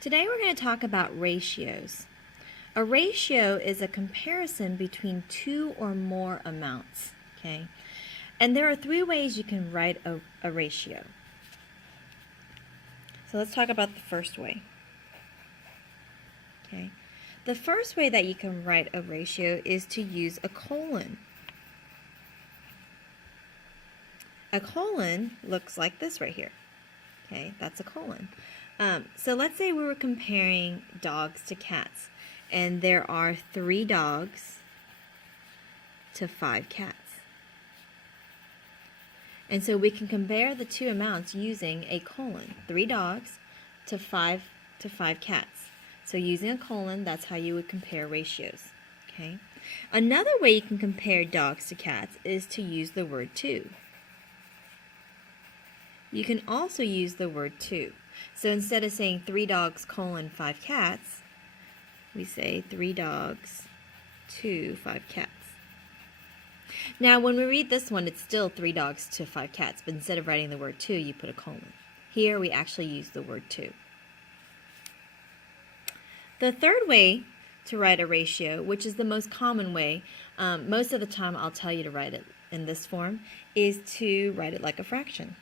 Today we're going to talk about ratios. A ratio is a comparison between two or more amounts, okay? And there are three ways you can write a ratio. So let's talk about the first way, okay? The first way that you can write a ratio is to use a colon. A colon looks like this right here, okay? That's a colon. So let's say we were comparing dogs to cats, and there are 3 dogs to 5 cats. And so we can compare the two amounts using a colon, 3 dogs to 5 cats. So using a colon, that's how you would compare ratios, okay? Another way you can compare dogs to cats is to use the word 2. You can also use the word 2. So instead of saying 3 dogs colon 5 cats, we say 3 dogs to 5 cats. Now when we read this one, it's still 3 dogs to 5 cats, but instead of writing the word 2, you put a colon. Here we actually use the word 2. The third way to write a ratio, which is the most common way, most of the time I'll tell you to write it in this form, is to write it like a fraction.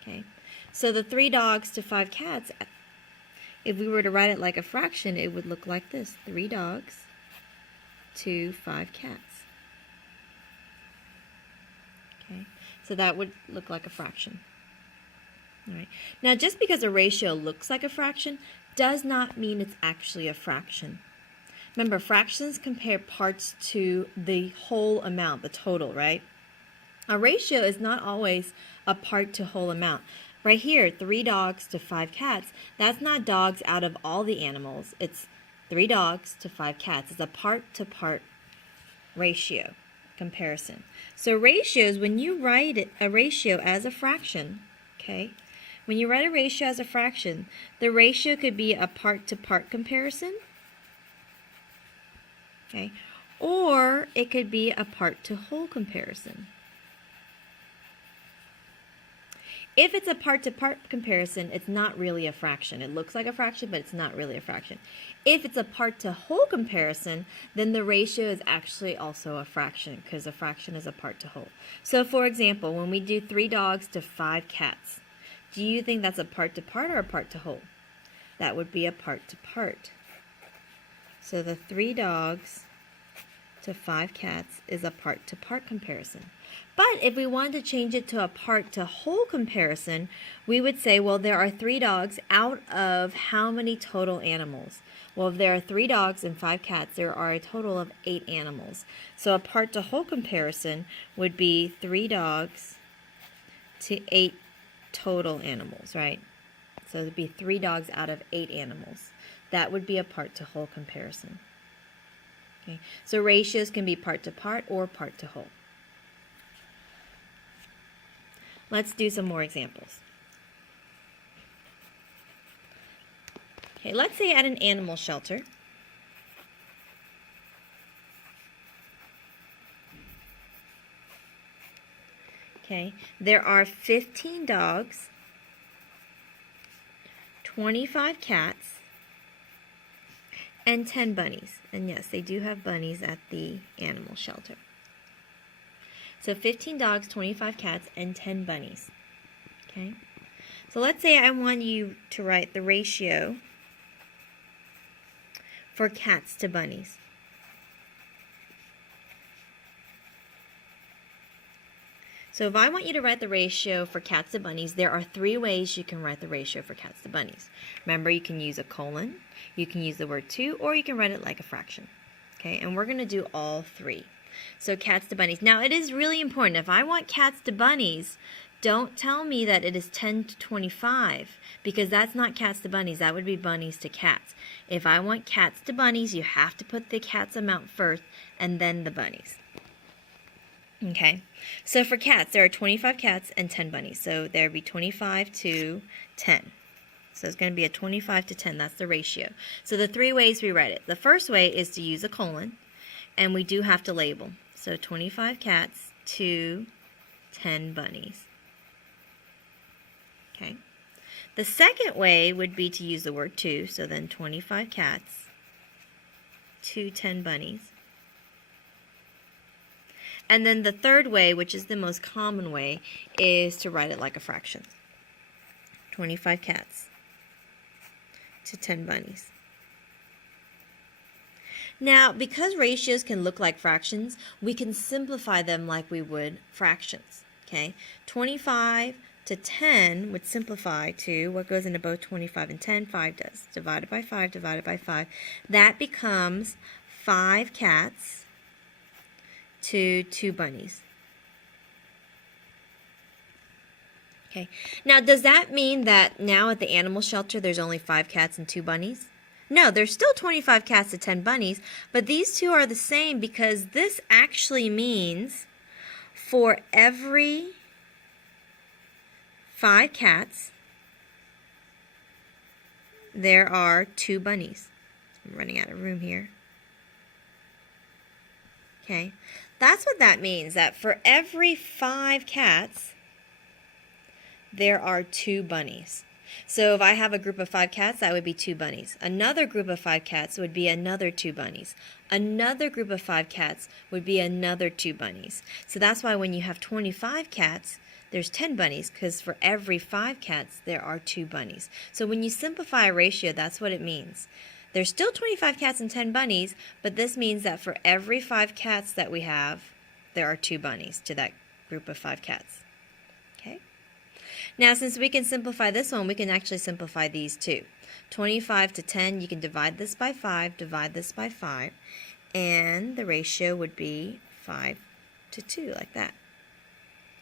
Okay, so the 3 dogs to 5 cats, if we were to write it like a fraction, it would look like this: 3 dogs to 5 cats. Okay, so that would look like a fraction. All right. Now, just because a ratio looks like a fraction does not mean it's actually a fraction. Remember, fractions compare parts to the whole amount, the total, right? A ratio is not always a part to whole amount. Right here, 3 dogs to 5 cats, that's not dogs out of all the animals. It's 3 dogs to 5 cats. It's a part-to-part ratio comparison. So ratios, when you write a ratio as a fraction, okay, when you write a ratio as a fraction, the ratio could be a part-to-part comparison, okay, or it could be a part-to-whole comparison. If it's a part-to-part comparison, it's not really a fraction. It looks like a fraction, but it's not really a fraction. If it's a part-to-whole comparison, then the ratio is actually also a fraction, because a fraction is a part-to-whole. So, for example, when we do 3 dogs to 5 cats, do you think that's a part-to-part or a part-to-whole? That would be a part-to-part. So the 3 dogs to 5 cats is a part-to-part comparison. But if we wanted to change it to a part-to-whole comparison, we would say, well, there are 3 dogs out of how many total animals? Well, if there are 3 dogs and 5 cats, there are a total of 8 animals. So a part-to-whole comparison would be 3 dogs to 8 total animals, right? So it would be 3 dogs out of 8 animals. That would be a part-to-whole comparison. Okay. So ratios can be part-to-part or part-to-whole. Let's do some more examples. Okay, let's say at an animal shelter, okay, there are 15 dogs, 25 cats, and 10 bunnies. And yes, they do have bunnies at the animal shelter. So 15 dogs, 25 cats, and 10 bunnies. Okay? So let's say I want you to write the ratio for cats to bunnies. So if I want you to write the ratio for cats to bunnies, there are 3 ways you can write the ratio for cats to bunnies. Remember, you can use a colon, you can use the word 2, or you can write it like a fraction. Okay? And we're going to do all 3. So cats to bunnies. Now, it is really important. If I want cats to bunnies, don't tell me that it is 10 to 25, because that's not cats to bunnies. That would be bunnies to cats. If I want cats to bunnies, you have to put the cats amount first and then the bunnies. Okay, so for cats, there are 25 cats and 10 bunnies. So there would be 25 to 10. So it's going to be a 25 to 10. That's the ratio. So the 3 ways we write it. The first way is to use a colon, and we do have to label. So 25 cats to 10 bunnies. Okay. The second way would be to use the word to, so then 25 cats to 10 bunnies. And then the third way, which is the most common way, is to write it like a fraction. 25 cats to 10 bunnies. Now, because ratios can look like fractions, we can simplify them like we would fractions. Okay? 25 to 10 would simplify to, what goes into both 25 and 10? 5 does. Divided by 5, divided by 5. That becomes 5 cats to 2 bunnies. Okay. Now, does that mean that now at the animal shelter there's only 5 cats and 2 bunnies? No, there's still 25 cats to 10 bunnies, but these two are the same because this actually means for every 5 cats, there are 2 bunnies. I'm running out of room here. Okay, that's what that means, that for every 5 cats, there are 2 bunnies. So if I have a group of 5 cats, that would be 2 bunnies. Another group of 5 cats would be another 2 bunnies. Another group of 5 cats would be another 2 bunnies. So that's why when you have 25 cats, there's 10 bunnies, because for every 5 cats, there are 2 bunnies. So when you simplify a ratio, that's what it means. There's still 25 cats and 10 bunnies, but this means that for every 5 cats that we have, there are 2 bunnies to that group of 5 cats. Okay? Now, since we can simplify this one, we can actually simplify these too. 25 to 10, you can divide this by 5, divide this by 5, and the ratio would be 5 to 2, like that.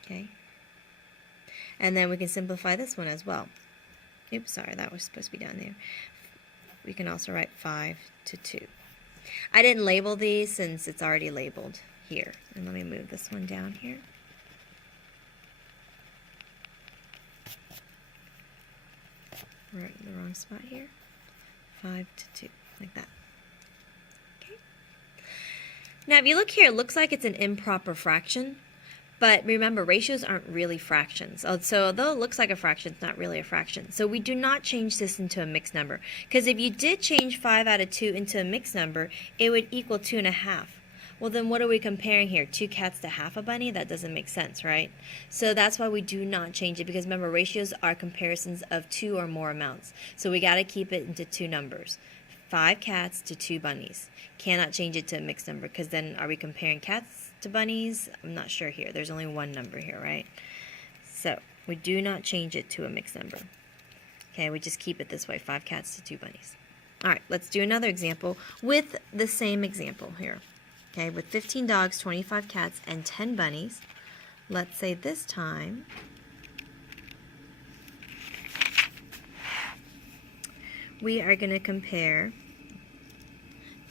Okay? And then we can simplify this one as well. Oops, sorry, that was supposed to be down there. We can also write 5 to 2. I didn't label these since it's already labeled here. And let me move this one down here. We're in the wrong spot here. 5 to 2, like that. Okay. Now, if you look here, it looks like it's an improper fraction. But remember, ratios aren't really fractions. So although it looks like a fraction, it's not really a fraction. So we do not change this into a mixed number. Because if you did change 5 out of 2 into a mixed number, it would equal 2.5. Well, then what are we comparing here? 2 cats to half a bunny? That doesn't make sense, right? So that's why we do not change it. Because remember, ratios are comparisons of 2 or more amounts. So we got to keep it into 2 numbers. 5 cats to 2 bunnies. Cannot change it to a mixed number, because then are we comparing cats to bunnies? I'm not sure here. There's only one number here, right? So we do not change it to a mixed number. Okay, we just keep it this way, 5 cats to 2 bunnies. All right, let's do another example with the same example here. Okay, with 15 dogs, 25 cats, and 10 bunnies. Let's say this time we are going to compare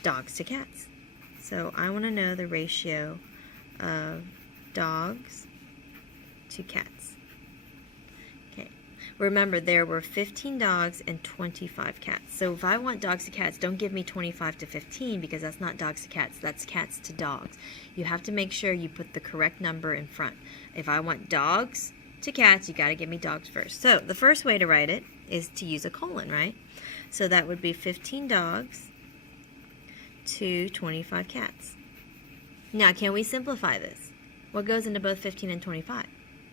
dogs to cats. So I want to know the ratio of dogs to cats. Okay. Remember, there were 15 dogs and 25 cats. So if I want dogs to cats, don't give me 25 to 15, because that's not dogs to cats. That's cats to dogs. You have to make sure you put the correct number in front. If I want dogs to cats, you got to give me dogs first. So the first way to write it is to use a colon, right? So that would be 15 dogs to 25 cats. Now, can we simplify this? What goes into both 15 and 25?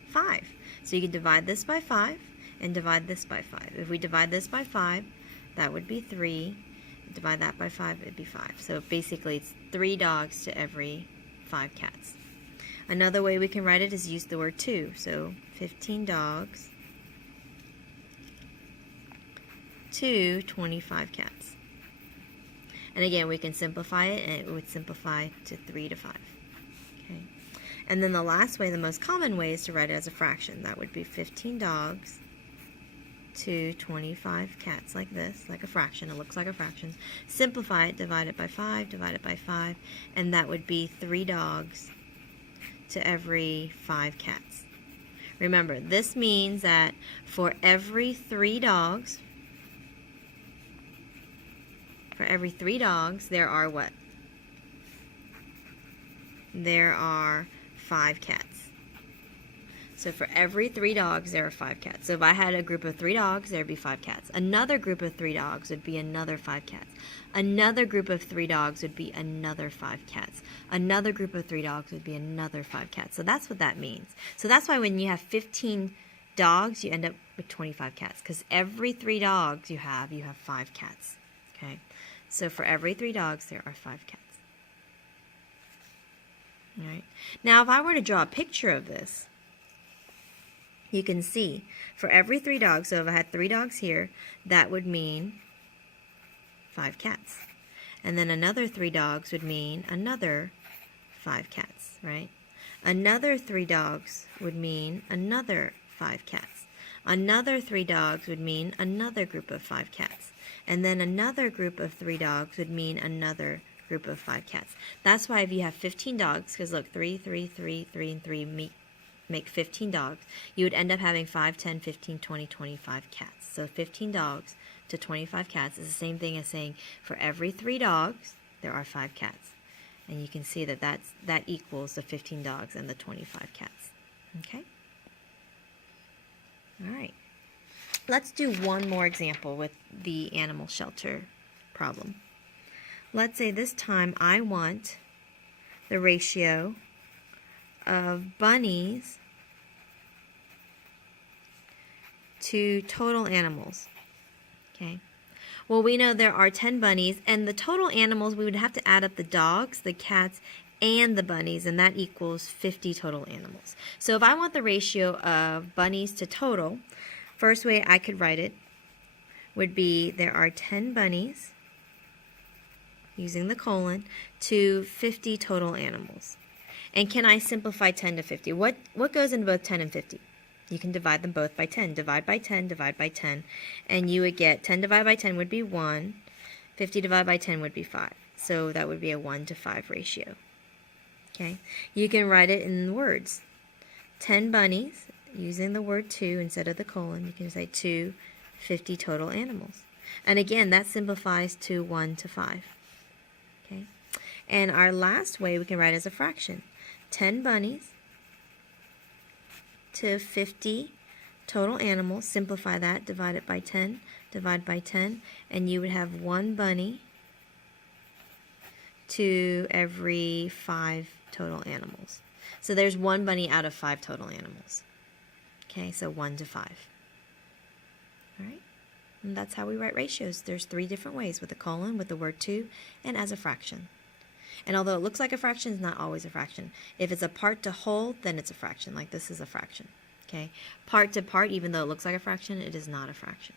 5. So you can divide this by 5 and divide this by 5. If we divide this by 5, that would be 3. Divide that by 5, it would be 5. So basically, it's 3 dogs to every 5 cats. Another way we can write it is use the word to. So 15 dogs to 25 cats. And again, we can simplify it, and it would simplify to 3 to 5. Okay. And then the last way, the most common way, is to write it as a fraction. That would be 15 dogs to 25 cats, like this, like a fraction. It looks like a fraction. Simplify it, divide it by 5, divide it by 5, and that would be 3 dogs to every 5 cats. Remember, this means that for every 3 dogs, there are what? there are 5 cats. So for every 3 dogs, there are 5 cats. So if I had a group of 3 dogs, there would be 5 cats. Another group of 3 dogs would be another 5 cats. Another group of 3 dogs would be another 5 cats. Another group of 3 dogs would be another 5 cats. So that's what that means. So that's why when you have 15 dogs, you end up with 25 cats. Because every 3 dogs you have 5 cats. Okay? So for every 3 dogs, there are 5 cats. All right. Now if I were to draw a picture of this, you can see for every 3 dogs, so if I had 3 dogs here, that would mean 5 cats. And then another 3 dogs would mean another 5 cats, right? Another 3 dogs would mean another 5 cats. Another 3 dogs would mean another group of 5 cats. And then another group of 3 dogs would mean another group of 5 cats. That's why if you have 15 dogs, because look, 3, 3, 3, 3, and 3 make 15 dogs, you would end up having 5, 10, 15, 20, 25 cats. So 15 dogs to 25 cats is the same thing as saying for every 3 dogs, there are 5 cats. And you can see that that equals the 15 dogs and the 25 cats. Okay? All right. Let's do one more example with the animal shelter problem. Let's say this time I want the ratio of bunnies to total animals. Okay. Well, we know there are 10 bunnies, and the total animals, we would have to add up the dogs, the cats, and the bunnies, and that equals 50 total animals. So if I want the ratio of bunnies to total, first way I could write it would be there are 10 bunnies, using the colon, to 50 total animals. And can I simplify 10 to 50? What goes into both 10 and 50? You can divide them both by 10. Divide by 10, divide by 10. And you would get 10 divided by 10 would be 1. 50 divided by 10 would be 5. So that would be a 1 to 5 ratio. Okay? You can write it in words. 10 bunnies, using the word 2 instead of the colon. You can say 2, 50 total animals. And again, that simplifies to 1 to 5. Okay? And our last way we can write as a fraction. 10 bunnies to 50 total animals. Simplify that, divide it by 10, divide by 10, and you would have 1 bunny to every 5 total animals. So there's 1 bunny out of 5 total animals. Okay, so 1 to 5. All right, and that's how we write ratios. There's 3 different ways, with a colon, with the word 2, and as a fraction. And although it looks like a fraction, it's not always a fraction. If it's a part to whole, then it's a fraction, like this is a fraction. Okay? Part to part, even though it looks like a fraction, it is not a fraction.